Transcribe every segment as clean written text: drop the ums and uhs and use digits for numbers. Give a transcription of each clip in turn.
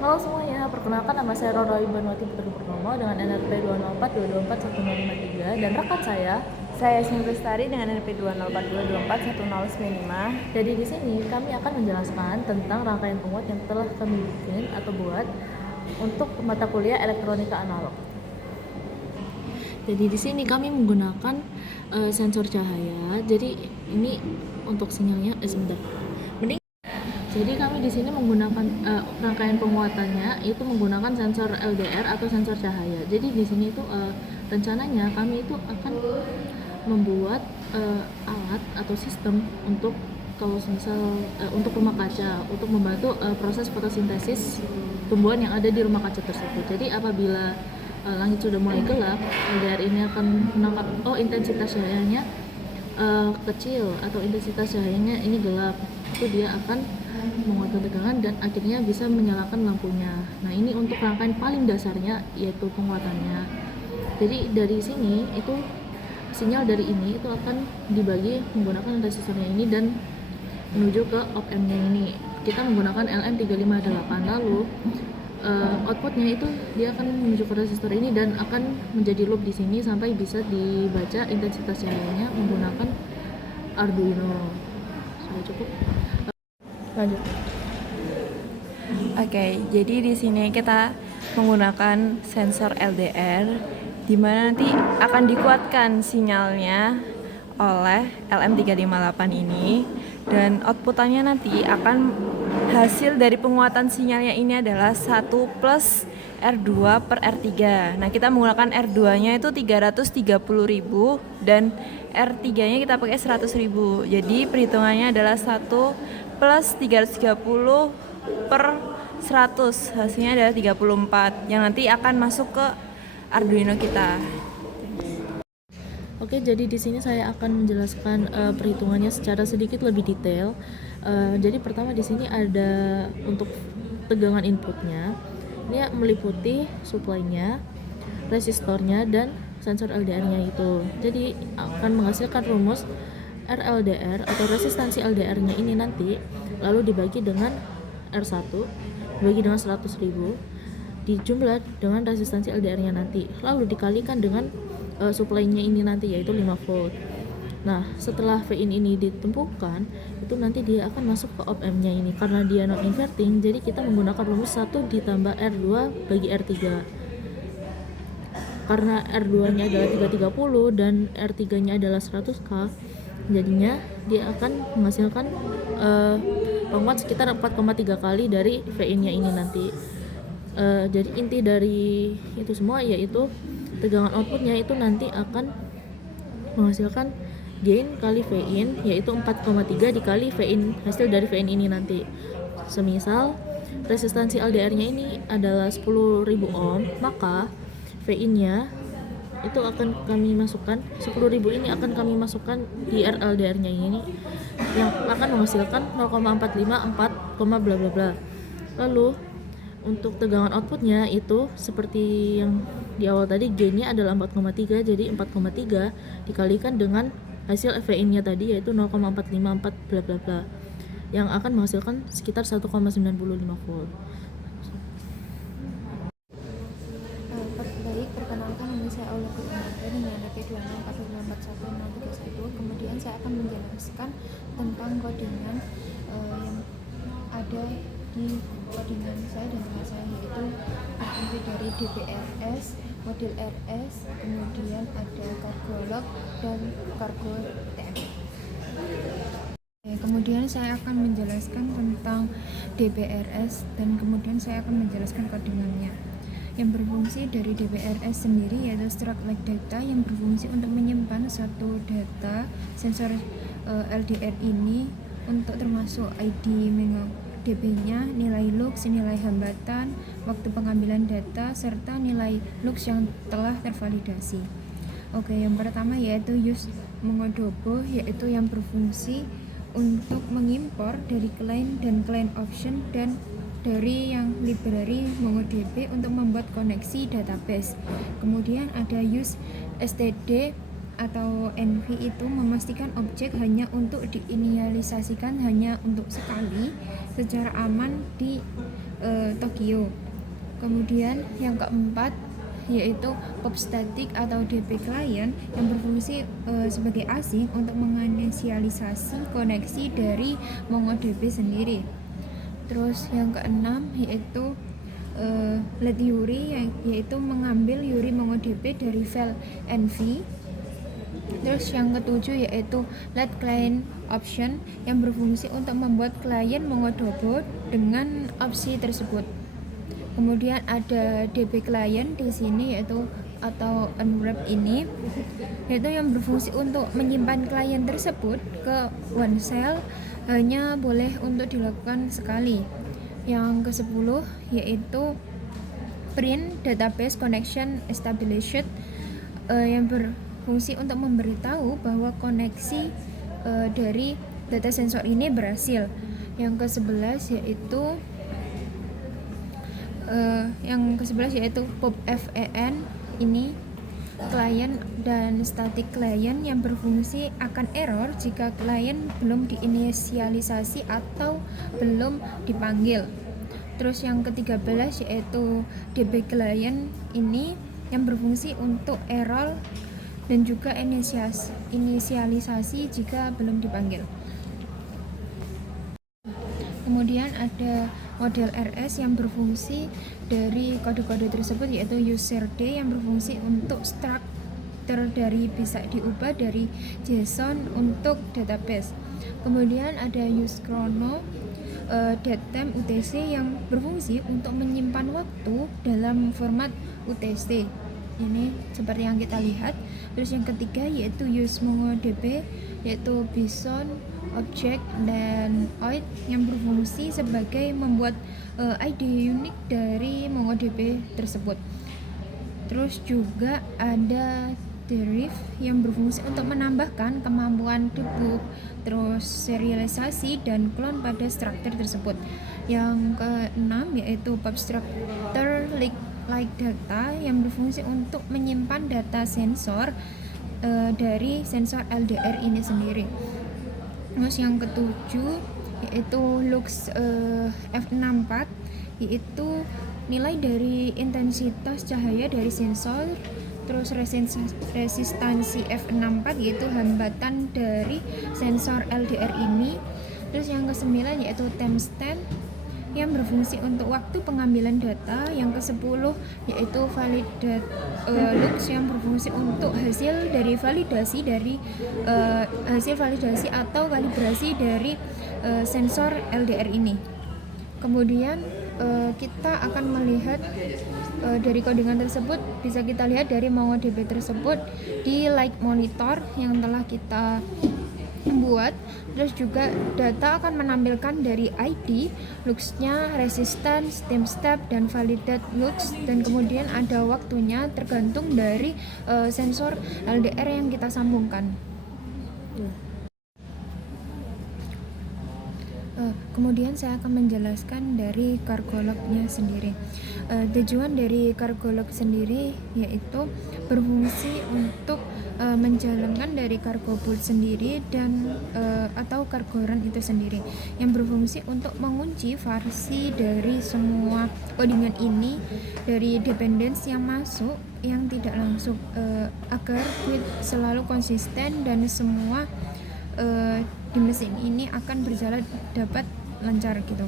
Halo semuanya, perkenalkan nama saya Roro Ibanwati Putri Purnomo dengan NRP 204-224-1053 dan rekan Saya Yasmin Lestari dengan NP 204224105. Jadi di sini kami akan menjelaskan tentang rangkaian penguat yang telah kami bikin atau buat untuk mata kuliah elektronika analog. Jadi di sini kami menggunakan sensor cahaya. Jadi ini untuk sinyalnya sebentar. Jadi kami di sini menggunakan rangkaian penguatannya itu menggunakan sensor LDR atau sensor cahaya. Jadi di sini itu rencananya kami itu akan membuat alat atau sistem untuk kalau misal untuk rumah kaca untuk membantu proses fotosintesis tumbuhan yang ada di rumah kaca tersebut. Jadi apabila langit sudah mulai gelap, LDR ini akan menangkap intensitas cahayanya kecil atau intensitas cahayanya ini gelap, itu dia akan menguatkan tegangan dan akhirnya bisa menyalakan lampunya. Nah ini untuk rangkaian paling dasarnya yaitu penguatannya. Jadi dari sini itu sinyal dari ini itu akan dibagi menggunakan resistornya ini dan menuju ke op-amp-nya ini. Kita menggunakan LM358, lalu outputnya itu dia akan menuju ke resistor ini dan akan menjadi loop di sini sampai bisa dibaca intensitas cahayanya menggunakan Arduino. Sudah cukup. Lanjut. Oke, jadi di sini kita menggunakan sensor LDR di mana nanti akan dikuatkan sinyalnya oleh LM358 ini, dan outputannya nanti akan hasil dari penguatan sinyalnya ini adalah 1 plus R2 per R3. Nah, kita menggunakan R2-nya itu 330.000 dan R3-nya kita pakai 100.000. Jadi perhitungannya adalah 1 plus 330 per 100, hasilnya adalah 34 yang nanti akan masuk ke Arduino kita. Oke, jadi di sini saya akan menjelaskan perhitungannya secara sedikit lebih detail. Jadi pertama di sini ada untuk tegangan inputnya. Ini meliputi supply-nya, resistornya, dan sensor LDR-nya itu. Jadi akan menghasilkan rumus RLDR atau resistansi LDR-nya ini nanti lalu dibagi dengan R1 dibagi dengan 100.000 dijumlah dengan resistansi LDR-nya nanti lalu dikalikan dengan supply-nya ini nanti yaitu 5 volt. Nah, setelah V in ini ditentukan, itu nanti dia akan masuk ke op-amp-nya ini. Karena dia non inverting, jadi kita menggunakan rumus 1 ditambah R2 bagi R3. Karena R2-nya adalah 330 dan R3-nya adalah 100K, jadinya dia akan menghasilkan penguat sekitar 4,3 kali dari V in-nya ini nanti. Jadi inti dari itu semua yaitu tegangan outputnya itu nanti akan menghasilkan gain kali V in yaitu 4,3 dikali V in hasil dari V in ini nanti. Semisal resistansi LDR-nya ini adalah 10.000 ohm, maka V in-nya itu akan kami masukkan 10.000 ini akan kami masukkan di RLDR-nya ini yang akan menghasilkan 0,454, bla bla bla. Lalu untuk tegangan outputnya itu seperti yang di awal tadi, gainnya adalah 4,3, jadi 4,3 dikalikan dengan hasil VN-nya tadi yaitu 0,454 bla bla bla yang akan menghasilkan sekitar 1,95 volt. Baik, perkenalkan nama saya Aula Kurniawan dengan NPK 264244131. Kemudian saya akan menjelaskan tentang codingan yang ada di codingan saya dan nama saya, yaitu terdiri dari DPRS, model RS, kemudian ada cargo log dan cargo TM. Kemudian saya akan menjelaskan tentang DPRS dan kemudian saya akan menjelaskan codingannya. Yang berfungsi dari DPRS sendiri yaitu struct like data yang berfungsi untuk menyimpan satu data sensor LDR ini untuk termasuk ID DB-nya, nilai lux, nilai hambatan, waktu pengambilan data, serta nilai lux yang telah tervalidasi. Oke, yang pertama yaitu use MongoDB, yaitu yang berfungsi untuk mengimpor dari client dan client option dan dari yang library MongoDB untuk membuat koneksi database. Kemudian ada use std atau NV, itu memastikan objek hanya untuk diinisialisasikan hanya untuk sekali secara aman di Tokyo. Kemudian yang keempat yaitu pop static atau DP client yang berfungsi sebagai asing untuk menginisialisasi koneksi dari MongoDB sendiri. Terus yang keenam yaitu let URI yaitu mengambil URI MongoDB dari file env. Terus yang ketujuh yaitu let client option yang berfungsi untuk membuat klien MongoDB dengan opsi tersebut. Kemudian ada DB client di sini yaitu atau unwrap ini yaitu yang berfungsi untuk menyimpan klien tersebut ke one cell, hanya boleh untuk dilakukan sekali. Yang ke-10 yaitu print database connection established yang berfungsi untuk memberitahu bahwa koneksi dari data sensor ini berhasil. Yang ke-11 yaitu pop FEN ini klien dan static client yang berfungsi akan error jika klien belum diinisialisasi atau belum dipanggil. Terus yang ke-13 yaitu DB client ini yang berfungsi untuk error dan juga inisialisasi jika belum dipanggil. Kemudian ada model RS yang berfungsi dari kode-kode tersebut yaitu user D yang berfungsi untuk structure dari bisa diubah dari JSON untuk database. Kemudian ada usechrono datetime UTC yang berfungsi untuk menyimpan waktu dalam format UTC. Ini seperti yang kita lihat. Terus yang ketiga yaitu use MongoDB yaitu Bison, Object, dan OID yang berfungsi sebagai membuat ID unik dari MongoDB tersebut. Terus juga ada derive yang berfungsi untuk menambahkan kemampuan debug, terus serialisasi dan clone pada struktur tersebut. Yang keenam yaitu pub structure like data yang berfungsi untuk menyimpan data sensor dari sensor LDR ini sendiri. Terus yang ketujuh yaitu lux F64 yaitu nilai dari intensitas cahaya dari sensor. Terus resistansi F64 yaitu hambatan dari sensor LDR ini. Terus yang ke-9 yaitu timestamp yang berfungsi untuk waktu pengambilan data. Yang ke-10 yaitu validate lux yang berfungsi untuk hasil validasi atau kalibrasi dari sensor LDR ini. Kemudian kita akan melihat dari codingan tersebut bisa kita lihat dari MongoDB tersebut di light monitor yang telah kita buat. Terus juga data akan menampilkan dari ID, luxnya, resistance, timestamp, dan validate lux, dan kemudian ada waktunya tergantung dari sensor LDR yang kita sambungkan. Kemudian saya akan menjelaskan dari Cargolog-nya sendiri. Tujuan dari Cargolog sendiri yaitu berfungsi untuk menjalankan dari cargo boot sendiri dan atau cargo run itu sendiri yang berfungsi untuk mengunci versi dari semua codingan ini dari dependence yang masuk yang tidak langsung agar build selalu konsisten dan semua di mesin ini akan berjalan dapat lancar gitu.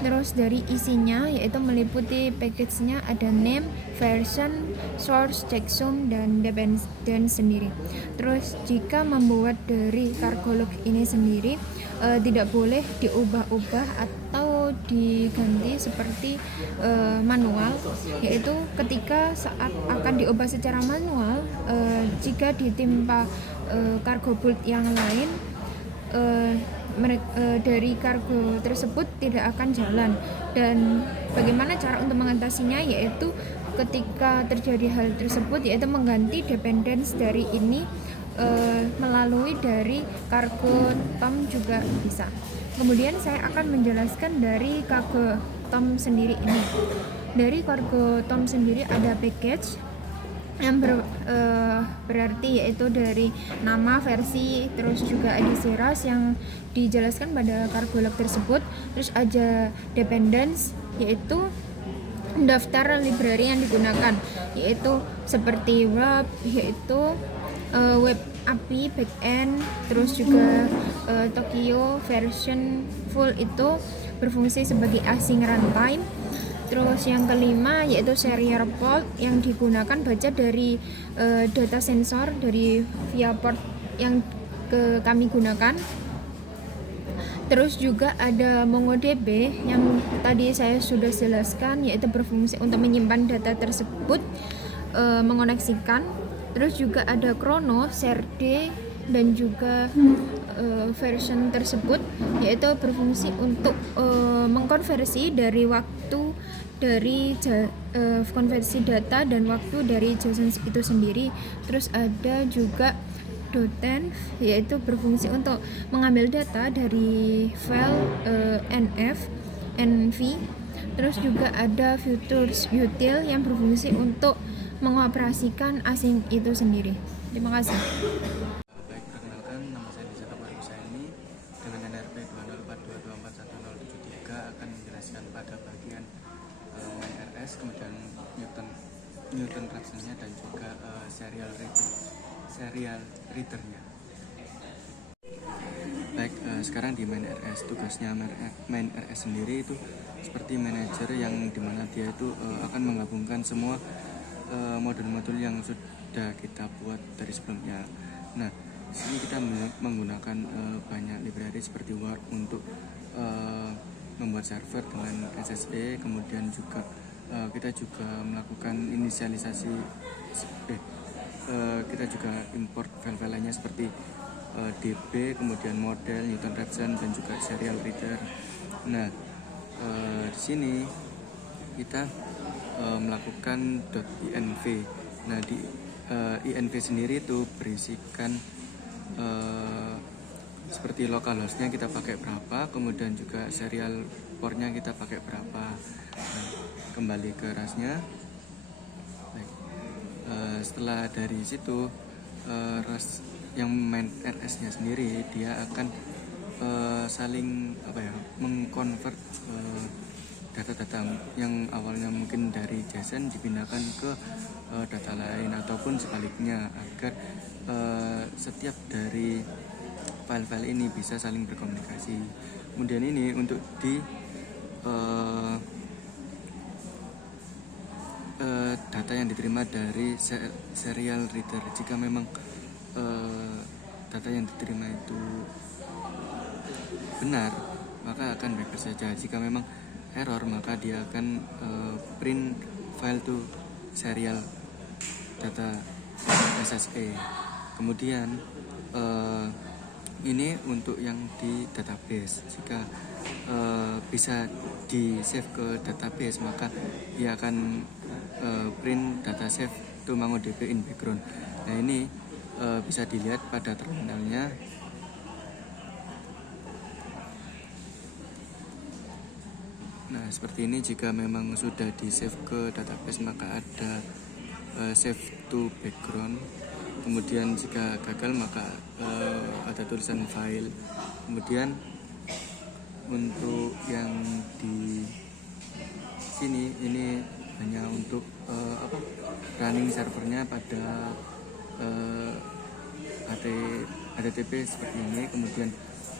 Terus dari isinya yaitu meliputi package-nya ada name, version, source, checksum, dan dependence sendiri. Terus jika membuat dari Cargolog ini sendiri tidak boleh diubah-ubah atau diganti seperti manual, yaitu ketika saat akan diubah secara manual jika ditimpa cargo boot yang lain dari kargo tersebut tidak akan jalan. Dan bagaimana cara untuk mengatasinya yaitu ketika terjadi hal tersebut yaitu mengganti dependence dari ini melalui dari cargo tom juga bisa. Kemudian saya akan menjelaskan dari cargo tom sendiri ini. Dari cargo tom sendiri ada package yang berarti yaitu dari nama, versi, terus juga edisi ras yang dijelaskan pada karbolog tersebut. Terus ada dependence, yaitu daftar library yang digunakan, yaitu seperti web, yaitu web API backend, terus juga Tokyo version full itu berfungsi sebagai async runtime. Terus yang kelima yaitu serial port yang digunakan baca dari data sensor dari via port yang kami gunakan. Terus juga ada MongoDB yang tadi saya sudah jelaskan, yaitu berfungsi untuk menyimpan data tersebut, mengoneksikan. Terus juga ada Chrono, CRD, dan juga version tersebut, yaitu berfungsi untuk mengkonversi dari waktu dari konversi data dan waktu dari JSON itu sendiri. Terus ada juga Doten, yaitu berfungsi untuk mengambil data dari file NV. Terus juga ada Futures Util yang berfungsi untuk mengoperasikan async itu sendiri. Terima kasih. Baik, perkenalkan, nama saya Disa Kaparusaini dengan NRP 204224173 akan menjelaskan pada bagian main RS, kemudian Newton Raphson-nya dan juga serial reader-nya. Baik, sekarang di main RS, tugasnya main RS sendiri itu seperti manajer yang dimana dia itu akan menggabungkan semua modul-modul yang sudah kita buat dari sebelumnya. Nah, di sini kita menggunakan banyak library seperti Word untuk membuat server dengan SSE, kemudian juga kita juga melakukan inisialisasi, kita juga import file-file lainnya seperti DB, kemudian model, Newton Raphson, dan juga serial reader. Nah, di sini kita melakukan .inv. Nah, di inv sendiri itu berisikan seperti localhostnya kita pakai berapa, kemudian juga serial portnya kita pakai berapa. Nah, kembali ke rasnya. Baik. Setelah dari situ ras yang main RS-nya sendiri dia akan saling mengkonvert data-data yang awalnya mungkin dari JSON dipindahkan ke data lain ataupun sebaliknya, agar setiap dari file-file ini bisa saling berkomunikasi. Kemudian ini untuk di data yang diterima dari serial reader. Jika memang data yang diterima itu benar, maka akan baik saja. Jika memang error, maka dia akan print file to serial data SSE. Kemudian ini untuk yang di database. Jika bisa di save ke database, maka dia akan print data save to MongoDB in background. Nah, ini bisa dilihat pada terminalnya. Nah, seperti ini. Jika memang sudah di save ke database, maka ada save to background. Kemudian jika gagal, maka ada tulisan file. Kemudian untuk yang di sini ini hanya untuk running servernya pada HTTP seperti ini. Kemudian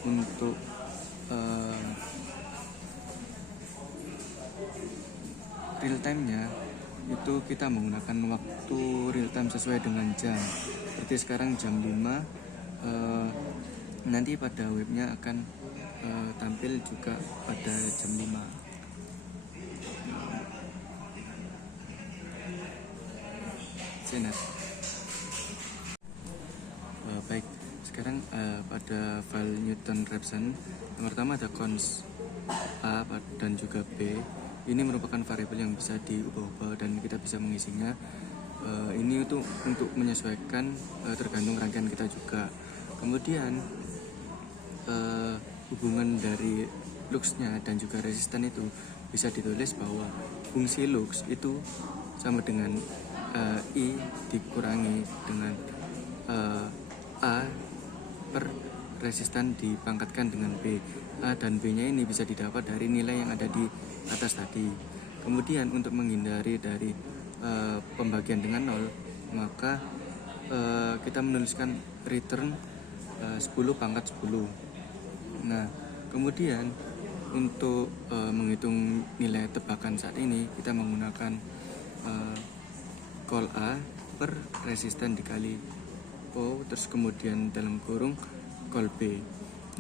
untuk real time-nya itu kita menggunakan waktu real time sesuai dengan jam. Seperti sekarang jam 5, nanti pada webnya akan tampil juga pada jam 5. Senat. Baik, sekarang pada file Newton Raphson yang pertama ada const A dan juga B. Ini merupakan variabel yang bisa diubah-ubah dan kita bisa mengisinya. Ini untuk menyesuaikan tergantung rangkaian kita juga. Kemudian hubungan dari lux-nya dan juga resisten itu bisa ditulis bahwa fungsi lux itu sama dengan I dikurangi dengan A per resistan dipangkatkan dengan B. A dan B nya ini bisa didapat dari nilai yang ada di atas tadi. Kemudian untuk menghindari dari pembagian dengan 0, maka kita menuliskan return 10 pangkat 10. Nah, kemudian untuk menghitung nilai tebakan saat ini kita menggunakan call A per resistan dikali O, terus kemudian dalam kurung call B.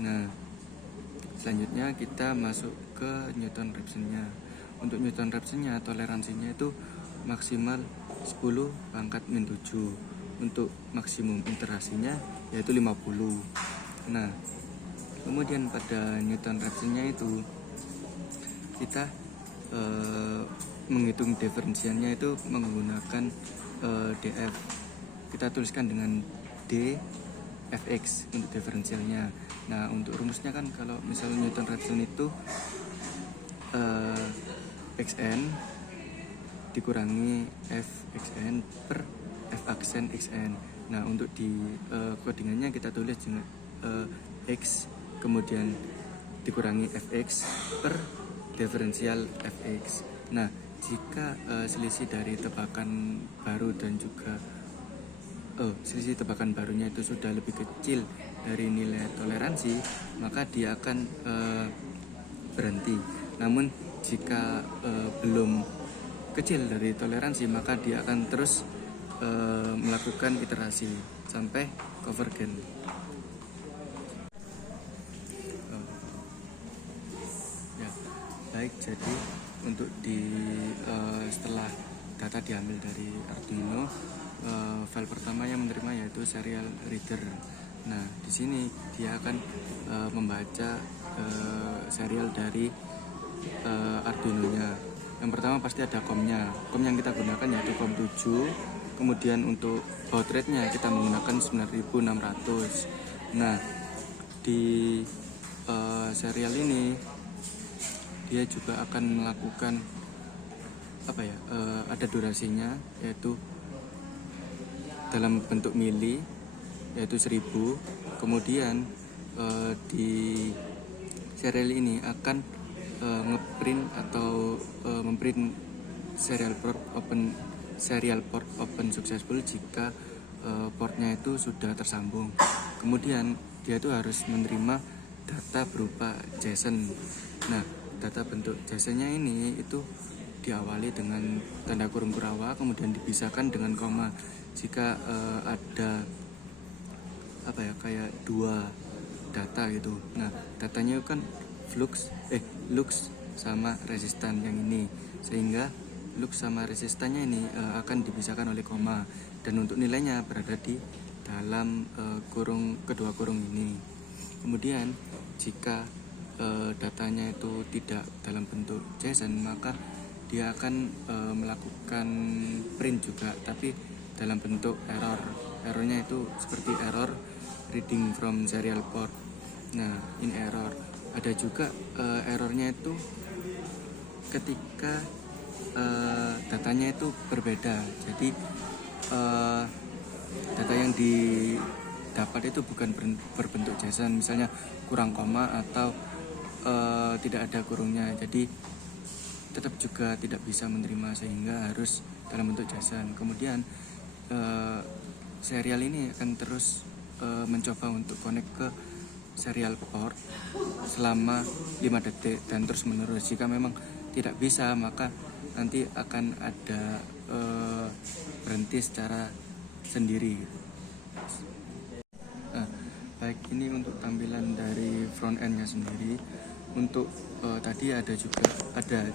Nah, selanjutnya kita masuk ke Newton Raphson-nya. Untuk Newton Raphson-nya toleransinya itu maksimal 10 pangkat min 7. Untuk maksimum iterasinya yaitu 50. Nah, kemudian pada Newton Raphson-nya itu kita menghitung diferensiannya itu menggunakan df. Kita tuliskan dengan d fx untuk diferensialnya. Nah, untuk rumusnya kan kalau misalnya Newton Raphson itu xn dikurangi fxn per f aksen xn. Nah, untuk di codingannya kita tulis dengan x kemudian dikurangi fx per diferensial fx. Nah, jika selisih dari tebakan baru dan juga selisih tebakan barunya itu sudah lebih kecil dari nilai toleransi, maka dia akan berhenti. Namun jika belum kecil dari toleransi, maka dia akan terus melakukan iterasi sampai convergen. Ya, baik. Jadi untuk setelah data diambil dari Arduino, file pertama yang menerima yaitu serial reader. Nah, di sini dia akan membaca serial dari Arduino-nya. Yang pertama pasti ada COM-nya. COM yang kita gunakan yaitu COM 7. Kemudian untuk baud rate-nya kita menggunakan 9600. Nah, di serial ini dia juga akan melakukan ada durasinya yaitu dalam bentuk mili yaitu 1000. Kemudian di serial ini akan ngeprint atau memprint serial port open successful jika portnya itu sudah tersambung. Kemudian dia itu harus menerima data berupa JSON. Nah, data bentuk JSON-nya ini itu diawali dengan tanda kurung kurawa, kemudian dipisahkan dengan koma jika ada kayak dua data gitu. Nah, datanya kan lux sama resistan yang ini, sehingga lux sama resistannya ini akan dipisahkan oleh koma, dan untuk nilainya berada di dalam kedua kurung ini. Kemudian jika datanya itu tidak dalam bentuk JSON, maka dia akan melakukan print juga, tapi dalam bentuk error. Errornya itu seperti error reading from serial port. Nah, in error. Ada juga errornya itu ketika datanya itu berbeda. Jadi data yang didapat itu bukan berbentuk JSON, misalnya kurang koma atau tidak ada kurungnya. Jadi tetap juga tidak bisa menerima, sehingga harus dalam bentuk JSON. Kemudian serial ini akan terus mencoba untuk connect ke serial port selama 5 detik dan terus menerus. Jika memang tidak bisa, maka nanti akan ada berhenti secara sendiri. Nah, baik, ini untuk tampilan dari front end-nya sendiri. Untuk tadi ada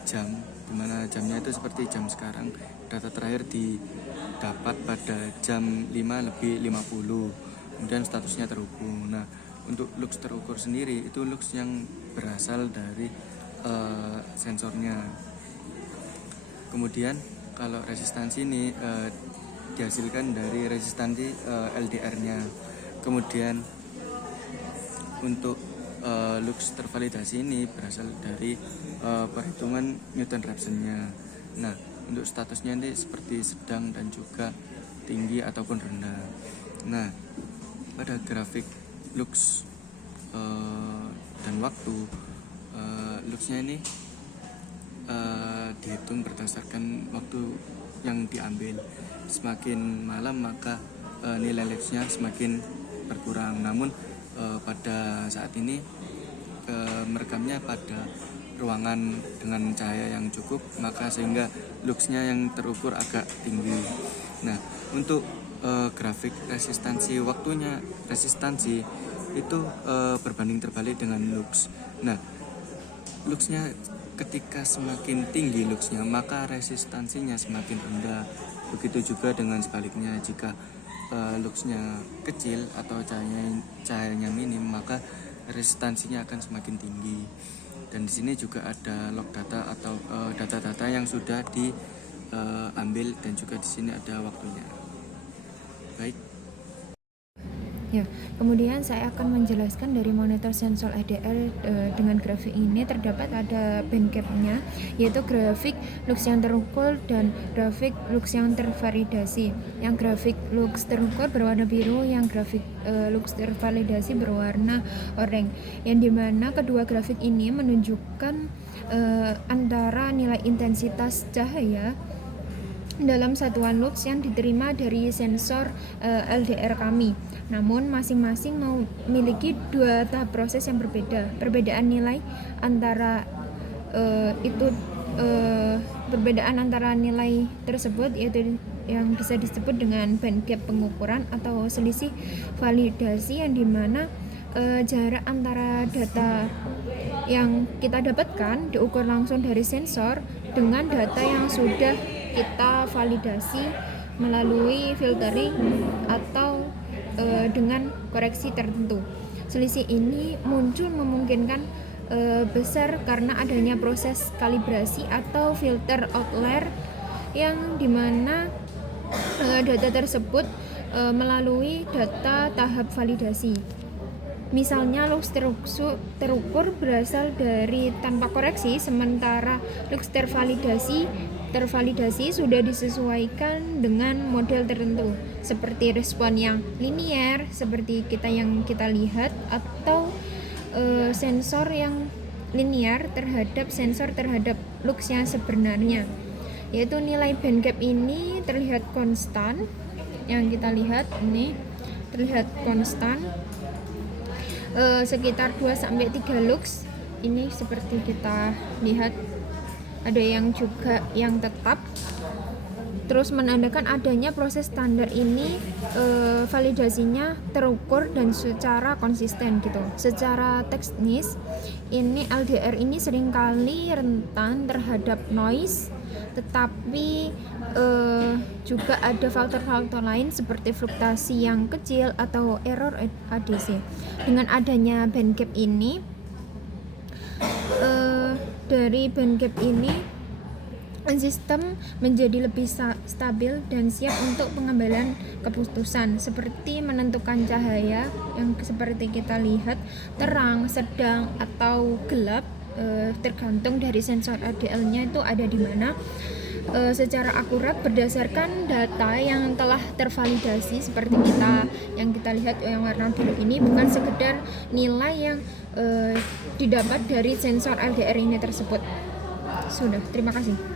jam, dimana jamnya itu seperti jam sekarang. Data terakhir didapat pada jam 5:50, kemudian statusnya terhubung. Nah, untuk lux terukur sendiri itu lux yang berasal dari sensornya. Kemudian kalau resistansi ini dihasilkan dari resistansi LDR-nya. Kemudian untuk lux tervalidasi ini berasal dari perhitungan Newton Raphson-nya. Nah, untuk statusnya ini seperti sedang dan juga tinggi ataupun rendah. Nah, pada grafik lux dan waktu, luxnya ini dihitung berdasarkan waktu yang diambil. Semakin malam maka nilai luxnya semakin berkurang. Namun pada saat ini merekamnya pada ruangan dengan cahaya yang cukup, maka sehingga luxnya yang terukur agak tinggi. Nah, untuk grafik resistansi waktunya, resistansi itu berbanding terbalik dengan lux. Nah, luxnya ketika semakin tinggi luxnya, maka resistansinya semakin rendah. Begitu juga dengan sebaliknya, jika luxnya kecil atau cahayanya minim, maka resistansinya akan semakin tinggi. Dan di sini juga ada log data atau data-data yang sudah diambil, dan juga di sini ada waktunya. Baik. Ya, kemudian saya akan menjelaskan dari monitor sensor LDR dengan grafik ini terdapat ada band gap-nya, yaitu grafik lux yang terukur dan grafik lux yang tervalidasi. Yang grafik lux terukur berwarna biru, yang grafik lux tervalidasi berwarna oranye. Yang dimana kedua grafik ini menunjukkan antara nilai intensitas cahaya dalam satuan lux yang diterima dari sensor LDR kami. Namun masing-masing memiliki dua tahap proses yang berbeda. Perbedaan nilai antara perbedaan antara nilai tersebut yaitu yang bisa disebut dengan band gap pengukuran atau selisih validasi, yang dimana jarak antara data yang kita dapatkan diukur langsung dari sensor dengan data yang sudah kita validasi melalui filtering atau dengan koreksi tertentu. Selisih ini muncul memungkinkan besar karena adanya proses kalibrasi atau filter outlier, yang dimana data tersebut melalui data tahap validasi. Misalnya lux terukur berasal dari tanpa koreksi, sementara lux tervalidasi sudah disesuaikan dengan model tertentu, seperti respon yang linier seperti yang kita lihat, atau sensor yang linier terhadap sensor terhadap lux yang sebenarnya, yaitu nilai band gap ini terlihat konstan. Yang kita lihat ini terlihat konstan sekitar 2-3 lux. Ini seperti kita lihat, ada yang juga yang tetap, terus menandakan adanya proses standar ini validasinya terukur dan secara konsisten gitu. Secara teknis ini LDR ini seringkali rentan terhadap noise, tetapi juga ada faktor-faktor lain seperti fluktuasi yang kecil atau error ADC. Dengan adanya band gap ini, dari band gap ini sistem menjadi lebih stabil dan siap untuk pengambilan keputusan, seperti menentukan cahaya yang seperti kita lihat terang, sedang, atau gelap, tergantung dari sensor ADL-nya itu ada di mana, secara akurat berdasarkan data yang telah tervalidasi seperti yang kita lihat yang warna biru ini, bukan sekedar nilai yang didapat dari sensor LDR ini tersebut. Sudah, terima kasih.